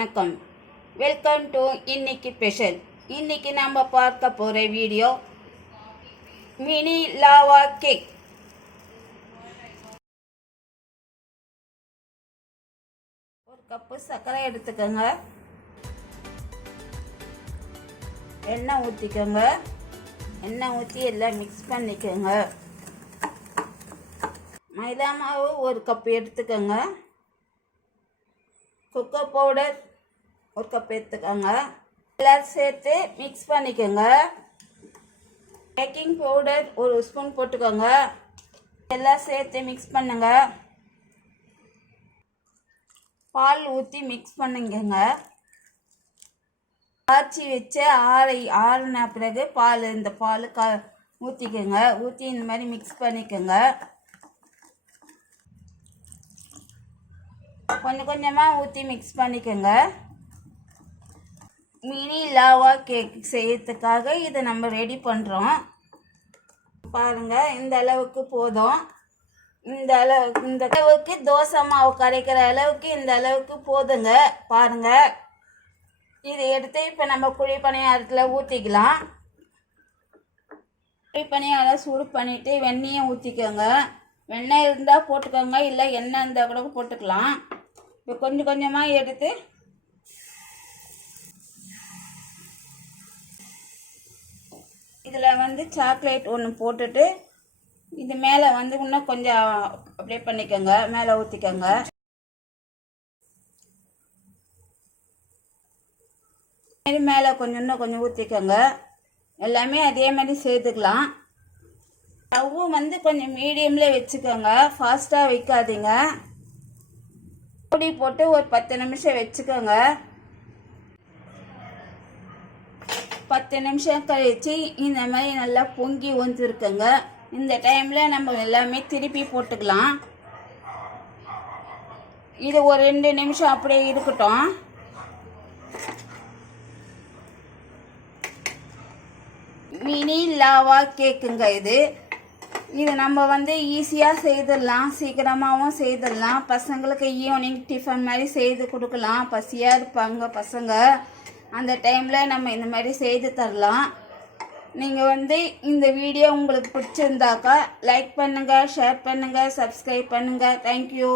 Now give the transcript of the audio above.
வணக்கம். Welcome to இன்னைக்கு special. இன்னைக்கு நம்ம பார்க்க போகிற வீடியோ மினி லாவா கேக். ஒரு கப்பு சர்க்கரை எடுத்துக்கோங்க. எண்ணெய் ஊற்றிக்கோங்க. எண்ணெய் ஊற்றி எல்லாம் மிக்ஸ் பண்ணிக்கோங்க. மைதா மாவு ஒரு கப்பு எடுத்துக்கோங்க. கொக்கோ பவுடர் ஒரு கப் எடுத்துக்கோங்க. எல்லாம் சேர்த்து மிக்ஸ் பண்ணிக்கோங்க. பேக்கிங் பவுடர் ஒரு ஸ்பூன் போட்டுக்கோங்க. எல்லாம் சேர்த்து மிக்ஸ் பண்ணுங்க. பால் ஊற்றி மிக்ஸ் பண்ணிக்கோங்க. காய்ச்சி வச்சு ஆறுன பிறகு இந்த பால் ஊற்றிக்கோங்க. ஊற்றி இந்த மாதிரி மிக்ஸ் பண்ணிக்கோங்க. கொஞ்சம் கொஞ்சமாக ஊற்றி மிக்ஸ் பண்ணிக்கோங்க. மினி லாவா கேக் செய்யறதுக்காக இதை நம்ம ரெடி பண்ணுறோம். பாருங்கள், இந்த அளவுக்கு போதும். இந்த அளவுக்கு தோசை மாவு கரைக்கிற அளவுக்கு இந்த அளவுக்கு போதுங்க. பாருங்கள், இதை எடுத்து இப்போ நம்ம குழி பணியாரத்தில் ஊற்றிக்கலாம். குழி பணியாரம் சூடு பண்ணிவிட்டு வெண்ணெயை ஊற்றிக்கோங்க. வெண்ணெய் இருந்தால் போட்டுக்கோங்க, இல்லை எண்ணெய் இருந்தால் கூட போட்டுக்கலாம். இப்போ கொஞ்சம் கொஞ்சமாக எடுத்து இதில் சாக்லேட் ஒன்று போட்டுட்டு இது மேலே இன்னும் கொஞ்சம் அப்படியே பண்ணிக்கோங்க. மேலே ஊற்றிக்கோங்க. மேலே இன்னும் கொஞ்சம் ஊற்றிக்கோங்க. எல்லாமே அதே மாதிரி சேர்த்துக்கலாம். ஸ்டவ்வும் கொஞ்சம் மீடியமில் வச்சுக்கோங்க. ஃபாஸ்ட்டாக வைக்காதீங்க. பொடி போட்டு ஒரு 10 நிமிஷம் வச்சுக்கோங்க. 10 நிமிஷம் கழிச்சு இந்த மாதிரி நல்லா பொங்கி வந்துருக்குங்க. இந்த டைமில் நம்ம எல்லாமே திருப்பி போட்டுக்கலாம். இது ஒரு 2 நிமிஷம் அப்படியே இருக்கட்டும். மினி லாவா கேக்குங்க இது நம்ம ஈஸியாக செய்திடலாம். சீக்கிரமாகவும் செய்திடலாம். பசங்களுக்கு ஈவினிங் டிஃபன் மாதிரி செய்து கொடுக்கலாம். பசியாக இருப்பாங்க பசங்க. அந்த டைமில் நம்ம இந்த மாதிரி செய்து தரலாம். நீங்கள் இந்த வீடியோ உங்களுக்கு பிடிச்சிருந்தாக்கா லைக் பண்ணுங்கள், ஷேர் பண்ணுங்கள், சப்ஸ்கிரைப் பண்ணுங்கள். தேங்க்யூ.